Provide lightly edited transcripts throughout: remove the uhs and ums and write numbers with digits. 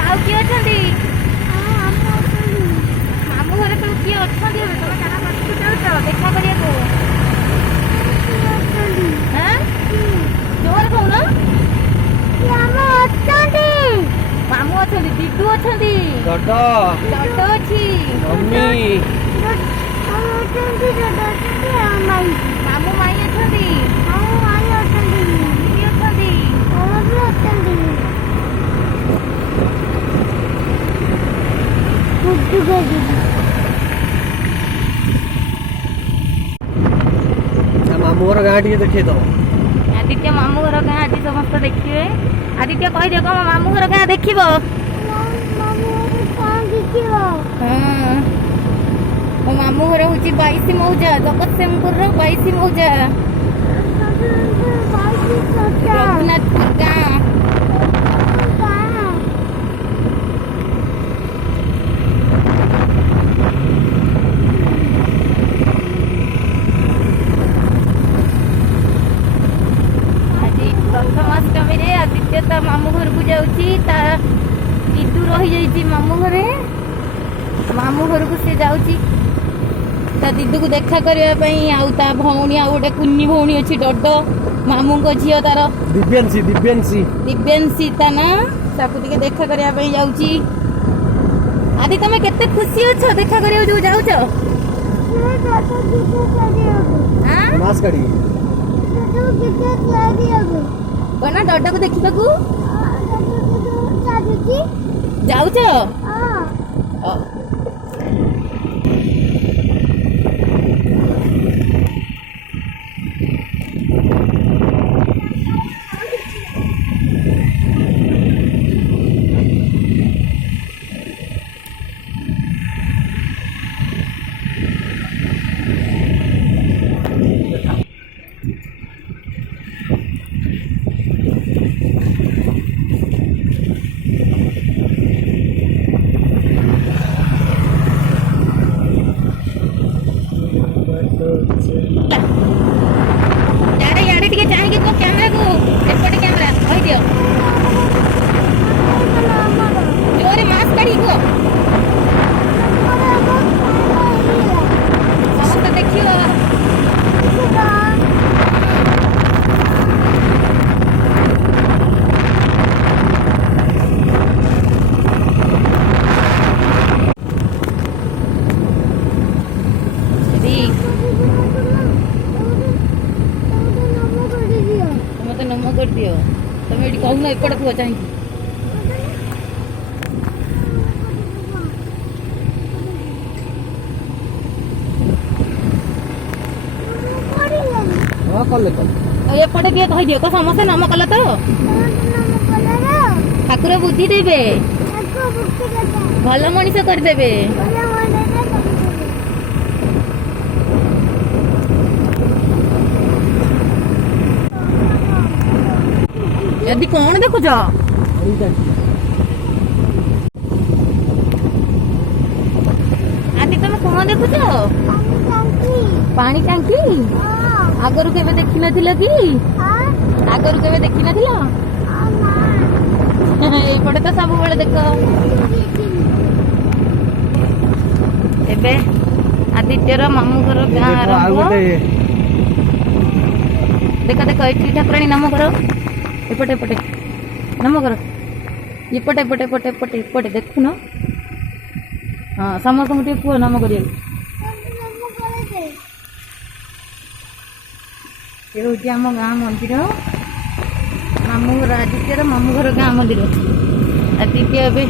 ଆଉ କିଏ ଅଛନ୍ତି? ମାମୁଁ ଘରେ ସବୁ କିଏ ଅଛନ୍ତି? ଏବେ ତମେ କାହା ପାଖକୁ ଯାଉଛ ଦେଖା କରିବାକୁ? ଜୋରେ କହୁନ। ମାମୁଁ ଅଛନ୍ତି, ଦିଦୁ ଅଛନ୍ତି, ଡଡ ଅଛି, ମାମୁଁ ମାଇଁ ଅଛନ୍ତି, मामू घर गाँ टे देखे दो। आदित्य मामू घर गाँ आज समस्त देखिए। आदित्य कहीदे कम मामू घर गाँ देख मो मामू घर हूँ 22 मौजा जगतसिंहपुर 22 मौजा रघुनाथपुर गाँ। प्रथमाष्टमी रे आदित्य ता मामू घर को जाउची ता दीदू रही जाइची मामू घरे। मामू घर को से जाउची ता दीदू को देखा करबा पई आउ ता भौणी आ गोटे कुन्नी भौणी अछि डड मामू को झियो तार दिव्यांशी ता ना ताकू टिके देखा करबा पई जाउची। आदि तमे केते खुशी अछ देखा करबा जो जाउछ? हां मास गाड़ी कना डड को देखिबाकू जाउछ? यारे टिके चाहिए को कैमरा को एपटे कैमरा कहि दियो जोरे मास्क काढी को समस्त देखियो। नमो कर दियो तुम ये कहूना एपटे पुआ चाहिए एपटे किए कही दियो समस्ते नम कल तो ठाकुर बुद्धि देवे भल मनीष करदेवे। यदि कौन देखुच आदि तुम कौन देखुच? पानी टांकी आगरू केबे देखि नथिला कि? आगरू केबे देखि नथिला? एपटे तो सब बेले देख। एबे आदित्यर मामू घर गाँ देखा देखा ये ठाकुराणी नाम घर एपटे एपटे नम कर एपटे एपटे एपटे एपटे एपटे देखु न। हाँ समस्त पुआ नम कर आम गाँ मंदिर मामू घर आदित्यर मामू घर गाँ मंदिर। आदित्य ए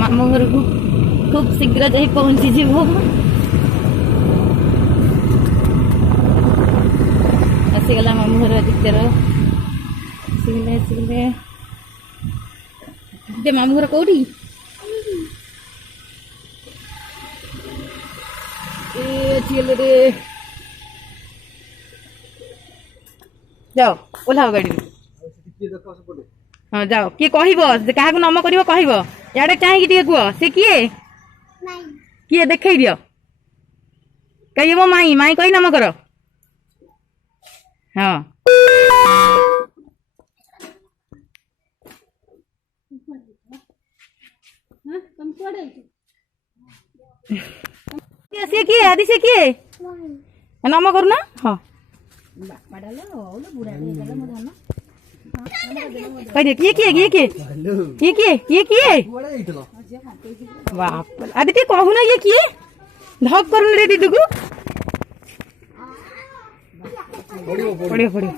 मामू घर को खूब शीघ्र जा पहुँची जीव आसीगला मामू घर आदित्यर मामू घर कौटी जाओ ओह्लाओ गाड़ी हाँ जाओ किए कह क्या नम कर याडे चाहिए कह सी किए किए देख दियो कही मो माई माई कही नम कर। हाँ ସିଏ କିଏ ଆଦି ସିଏ କିଏ ନମ କରୁନା ହଁ କହିଦିଅ କିଏ କିଏ କିଏ କିଏ କିଏ କିଏ କିଏ କିଏ ବାପ ଆଦି ଟିକେ କହୁନା ଇଏ କିଏ ଧକ୍ କରୁନି ରେ ଦିଦିକୁ ପଡିବ ପଡିବ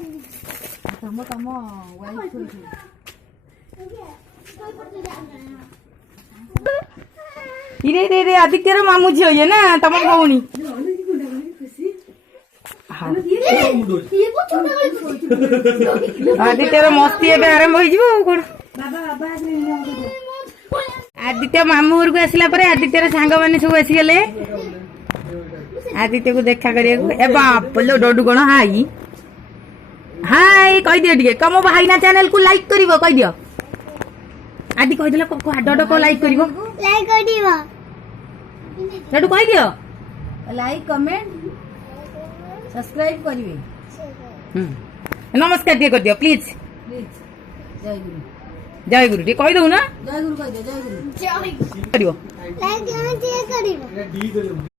ଇରେ ରେ ଆଦିତ୍ୟର ମାମୁଁ ଝିଅ ଇଏ ନା ତମ ଭଉଣୀ ଆଦିତ୍ୟର ମସ୍ତି ଏବେ ଆରମ୍ଭ ହେଇଯିବ ଆଉ କଣ ଆଦିତ୍ୟ ମାମୁଁ ଘରକୁ ଆସିଲା ପରେ ଆଦିତ୍ୟର ସାଙ୍ଗମାନେ ସବୁ ଆସିଗଲେ ଆଦିତ୍ୟକୁ ଦେଖା କରିବାକୁ ଏ ବାପଲୋ ଡଡୁ କଣ ହାଇ ହାଇ କହିଦିଅ ଟିକେ ତମ ଭାଇନା ଚ୍ୟାନେଲ କୁ ଲାଇକ୍ କରିବ କହିଦିଅ ଆଦି କହିଦେଲେ ଡଡ କ ଲାଇକ୍ କରିବ ଡଡୁ କହିଦିଅ ଲାଇକ୍ କମେଣ୍ଟ ସବସ୍କ୍ରାଇବ କରିବେ ନମସ୍କାର ଟିକେ କରିଦିଅ ପ୍ଲିଜ ପ୍ଲିଜ ଜୟ ଗୁରୁ ଜୟ ଗୁରୁ ଟିକେ କହିଦଉ ନା ଜୟ ଗୁରୁ କହିଦିଅ ଜୟ ଗୁରୁ କରିବ ଲାଇକ୍ କମେଣ୍ଟ କରିବ